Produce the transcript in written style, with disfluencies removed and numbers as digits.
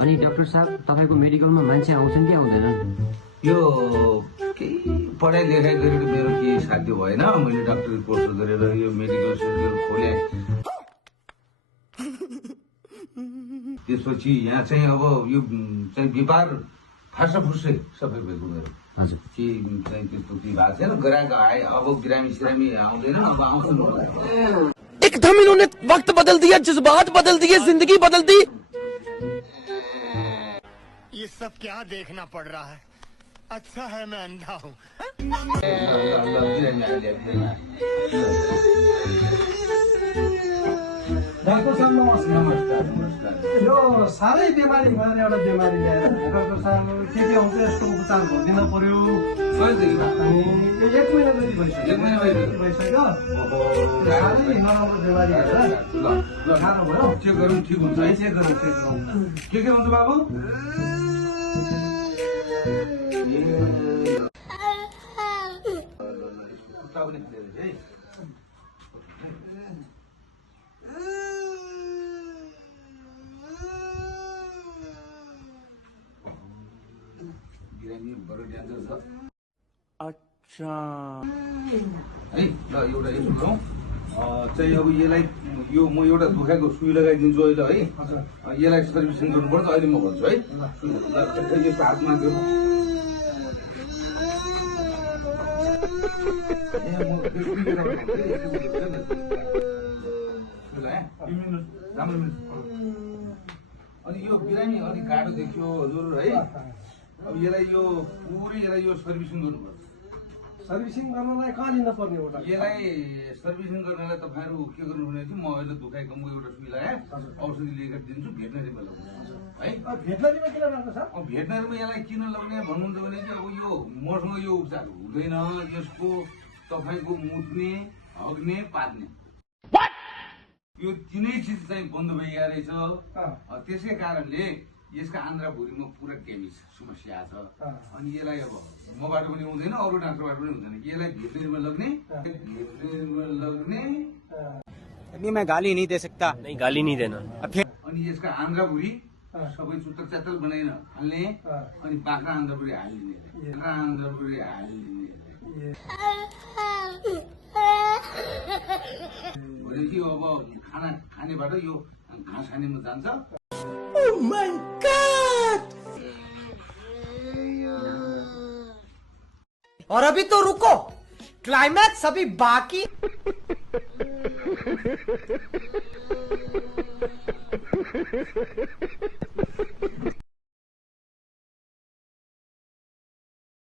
अनि डाक्टर साहब तपाईको मेडिकलमा मान्छे आउँछन् कि आउँदैनन्? यो केही पढाइ लेखाइ गरेर मेरो केही साध्य भएन। मैले डाक्टरी कोर्स गरेर यो मेडिकल सेन्टर खोले। त्यसपछि यहाँ चाहिँ अब यो चाहिँ व्यापार फार्सफुर्सै सबै भएको मेरो। हजुर के चाहिँ त्यस्तो केही भएको छैन। ग्राहक आए अब बिरामी सिरामी आउँदैन, अब आउँछन्। एकदम इन्होंने वक्त बदल दिया, जज्बात बदल दिए, जिंदगी बदल दी। ये सब क्या देखना पड़ रहा है? अच्छा है मैं अंधा हूँ। डाक्टर साहब नमस्कार। यो साह्रै बिमारी भएर एउटा बिमारी ल्याएर डाक्टर साहब के आउँछ यसको उपचार गरिदिन पर्यो। अनि 1 महिना जति भइसक्यो। साह्रै नराम्रो बिमारी भएर गाह्रो भयो। चेक गरौँ, ठिक हुन्छ है? चेक गरौँ। के हुन्छ बाबु? अच्छा है ल एउटा यसो गरौँ चाहिँ अब यसलाई यो म एउटा दुखाइको सुई लगाइदिन्छु अहिले है। यसलाई सर्भिसिङ गर्नुपर्छ। अहिले म भन्छु है। यसको हातमा त्यो अनि यो बिरामी अलिक गाह्रो देखियो हजुर है। अब यसलाई यो पुरै यसलाई यो सर्भिसिङ गर्नुपर्छ। सर्भिसिङ गर्नलाई कहाँ लिन पर्ने हो? यसलाई सर्भिसिङ गर्नलाई तपाईँहरू के गर्नुहुने थियो? म अहिले दुखाइ कमको एउटा सुई लगाएँ, औषधि लिएर दिन्छु। भेटनरीमा लग्नु है। भेटनरीमा किन राख्नु सर? भेटनरीमा यसलाई किन लग्ने भन्नुहुन्छ भने चाहिँ अब यो मसँग यो उपचार हुँदैन। यसको तपाईँको मुत्ने, हग्ने, पार्ने यो तीनै चिज चाहिँ बन्द भइरहेको रहेछ। त्यसै कारणले यसका आन्द्राभुँडीमा पुरा ड्यामेज समस्या छ। अनि यसलाई अब मबाट पनि हुँदैन, अरू डाक्टरबाट पनि हुँदैन। यसलाई भेटनरीमा लग्ने। नहीं, मैं गाली नहीं दे सकता। नहीं, गाली नहीं देना। अनि यसका आन्द्राभुँडी सबै चुत्तर च्यात्तल बनाइन हाल्ने। अनि बाख्रा आन्द्राभुँडी हालिदिने। बाख्रा आन्द्राभुँडी हालिदिने भनेपछि अब खाना खानेबाट यो घाँस खानेमा जान्छ। Oh my God! और अभी तो रुको, क्लाइमैक्स अभी बाकी।